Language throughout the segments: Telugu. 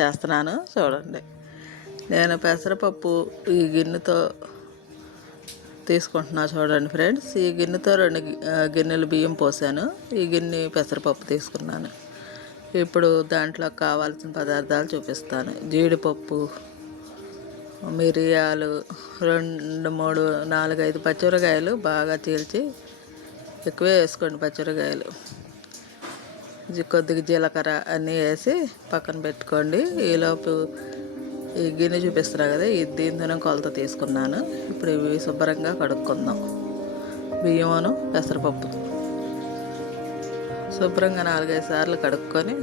చేస్తున్నాను చూడండి. నేను పెసరపప్పు ఈ గిన్నెతో తీసుకుంటున్నా చూడండి ఫ్రెండ్స్. ఈ గిన్నెతో రెండు గిన్నెలు బియ్యం పోసాను. ఈ గిన్నె పెసరపప్పు తీసుకున్నాను. ఇప్పుడు దాంట్లో కావాల్సిన పదార్థాలు చూపిస్తాను. జీడిపప్పు మిరియాలు రెండు మూడు నాలుగైదు పచ్చిమిరకాయలు బాగా చీల్చి ఎక్కువే వేసుకోండి పచ్చిమిరకాయలు. కొద్దిగా జీలకర్ర అన్నీ వేసి పక్కన పెట్టుకోండి. ఈలోపు ఈ గిన్నె చూపిస్తున్నా కదా ఇది దీంతోనే కొలత తీసుకున్నాను. ఇప్పుడు ఇవి శుభ్రంగా కడుక్కుందాం. బియ్యమును పెసరపప్పు. శుభ్రంగా నాలుగైదు సార్లు కడుక్కొని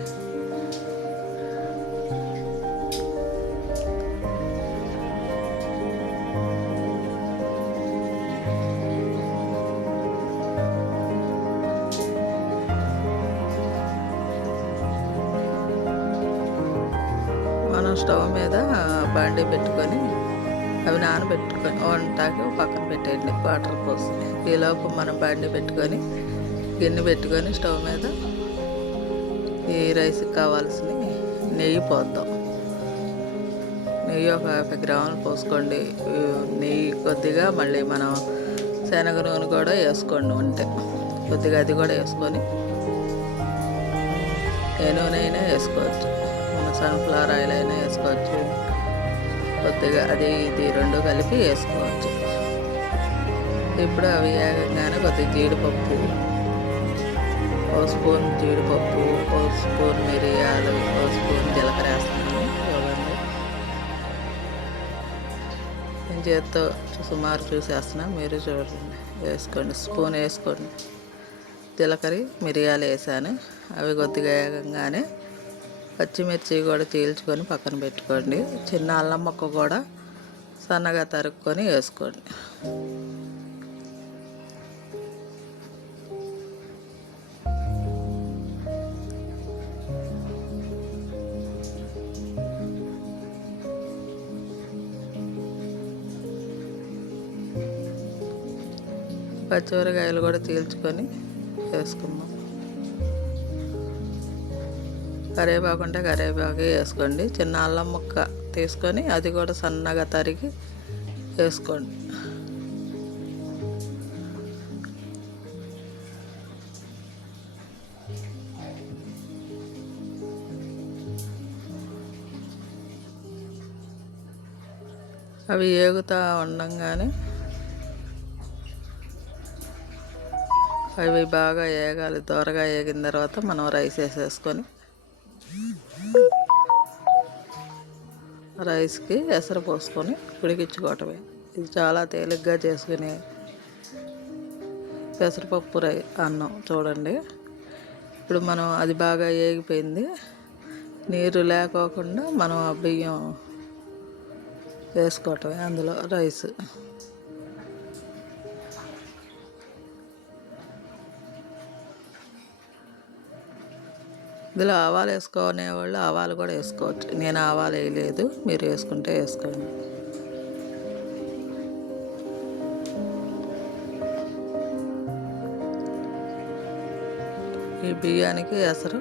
స్టవ్ మీద బండి పెట్టుకొని అవి నానబెట్టుకొని వంటాకి పక్కన పెట్టేయండి వాటర్ పోసి. ఈలోపు మనం బండి పెట్టుకొని గిన్నె పెట్టుకొని స్టవ్ మీద ఈ రైస్కి కావాల్సిన నెయ్యి పోద్దాం. నెయ్యి ఒక యాభై గ్రాములు పోసుకోండి. నెయ్యి కొద్దిగా మళ్ళీ మనం శనగ నూనె కూడా వేసుకోండి ఉంటే. కొద్దిగా అది కూడా వేసుకొని ఏ నూనె అయినా వేసుకోవచ్చు. సన్ఫ్లవర్ ఆయిల్ అయినా వేసుకోవచ్చు. కొద్దిగా అది ఇది రెండు కలిపి వేసుకోవచ్చు. ఇప్పుడు అవి వేగంగానే కొద్దిగా జీడిపప్పు ఓ స్పూన్ జీడిపప్పు ఓ స్పూన్ మిరియాలు ఓ స్పూన్ జీలకర్ర వేస్తున్నాను. చూడండి నేను చేత్తో సుమారు చూసేస్తున్నా మీరు చూడండి. వేసుకోండి స్పూన్ వేసుకోండి. జీలకర్ర మిరియాలు వేసాను. అవి కొద్దిగా వేగంగానే పచ్చిమిర్చి కూడా చీల్చుకొని పక్కన పెట్టుకోండి. చిన్న అల్లం ముక్క కూడా సన్నగా తరుక్కొని వేసుకోండి. పచ్చిమిరకాయలు కూడా చీల్చుకొని వేసుకుందాం. కరివేపాకు ఉంటే కరివేపాకు వేసుకోండి. చిన్న అల్లం ముక్క తీసుకొని అది కూడా సన్నగా తరిగి వేసుకోండి. అవి ఏగుతూ ఉండంగానే అవి బాగా ఏగాలి. త్వరగా ఏగిన తర్వాత మనం రైస్ వేసేసుకొని రైస్కి ఎసరు పోసుకొని ఉడికించుకోవటమే ఇది చాలా తేలిగ్గా చేసుకునే పెసరపప్పు రై అన్నం. చూడండి. ఇప్పుడు మనం అది బాగా వేగిపోయింది నీరు లేకోకుండా మనం ఆ బియ్యం వేసుకోవటమే అందులో రైస్. ఇందులో ఆవాలు వేసుకునే వాళ్ళు ఆవాలు కూడా వేసుకోవచ్చు. నేను ఆవాలు వేయలేదు. మీరు వేసుకుంటే వేసుకోండి. ఈ బియ్యానికి ఎసరు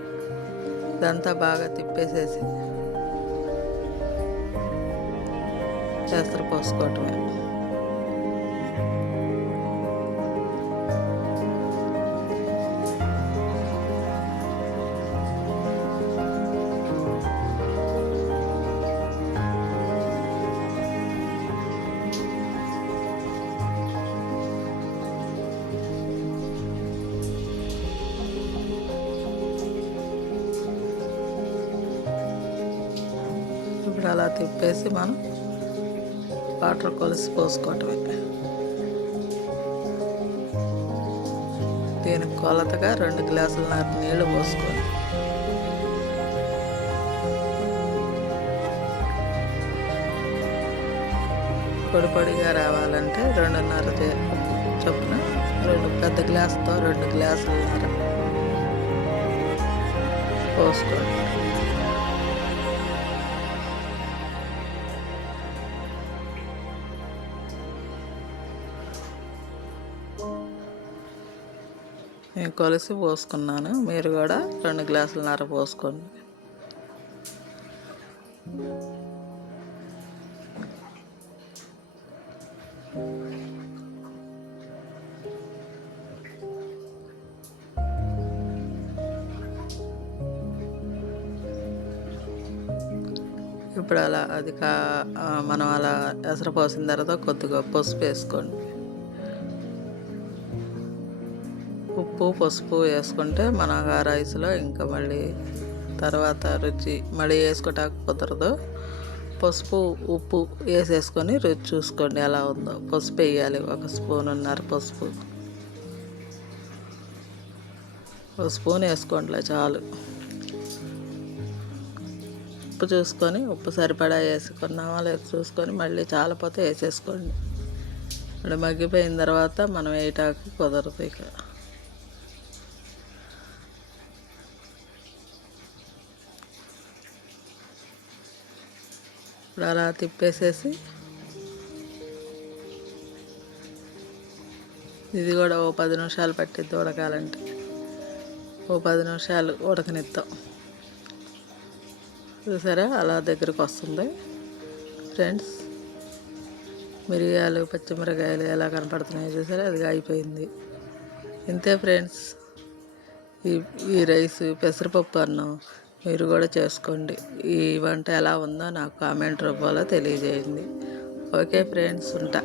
ఇదంతా బాగా తిప్పేసేసి ఎసరు పోసుకోవటమే. ఇప్పుడు అలా తిప్పేసి మనం వాటర్ కొలిసి పోసుకోవటమే దీనికి కొలతగా రెండు గ్లాసుల నీళ్ళు పోసుకోవాలి. పొడిపొడిగా రావాలంటే రెండున్నర చొప్పున రెండు పెద్ద గ్లాసుతో రెండు గ్లాసులన్నర పోసుకోండి కొలిసి పోసుకున్నాను. మీరు కూడా రెండు గ్లాసులన్నర పోసుకోండి. ఇప్పుడు అలా అది కా మనం అలా ఎసరు పోసిన తర్వాత కొద్దిగా పసుపు వేసుకోండి. ఉప్పు పసుపు వేసుకుంటే మన ఆ రైస్లో ఇంకా మళ్ళీ తర్వాత రుచి మళ్ళీ వేసుకోటానికి కుదరదు పసుపు ఉప్పు వేసేసుకొని రుచి చూసుకోండి ఎలా ఉందో. పసుపు వేయాలి ఒక స్పూన్ ఉన్నారు పసుపు. ఒక స్పూన్ వేసుకోండిలే చాలు. ఉప్పు చూసుకొని ఉప్పు సరిపడా వేసుకున్నామా లేదు చూసుకొని మళ్ళీ చాలపోతే వేసేసుకోండి. మళ్ళీ మగ్గిపోయిన తర్వాత మనం వేయటానికి కుదరదు ఇక. ఇప్పుడు అలా తిప్పేసేసి. ఇది కూడా ఓ పది నిమిషాలు పట్టిద్ది ఉడకాలంటే. ఓ పది నిమిషాలు ఉడకనిద్దాం చూసారా? అలా దగ్గరకు వస్తుంది. ఫ్రెండ్స్ మిరియాలు పచ్చిమిరకాయలు ఎలా కనపడుతున్నాయో చూసారా? అది అయిపోయింది. ఇంతే ఫ్రెండ్స్ ఈ ఈ రైస్ పెసరపప్పు అన్నం మీరు కూడా చేసుకోండి. ఈ వంట ఎలా ఉందో నాకు కామెంట్ రూపంలో తెలియజేయండి. ఓకే ఫ్రెండ్స్ ఉంటా.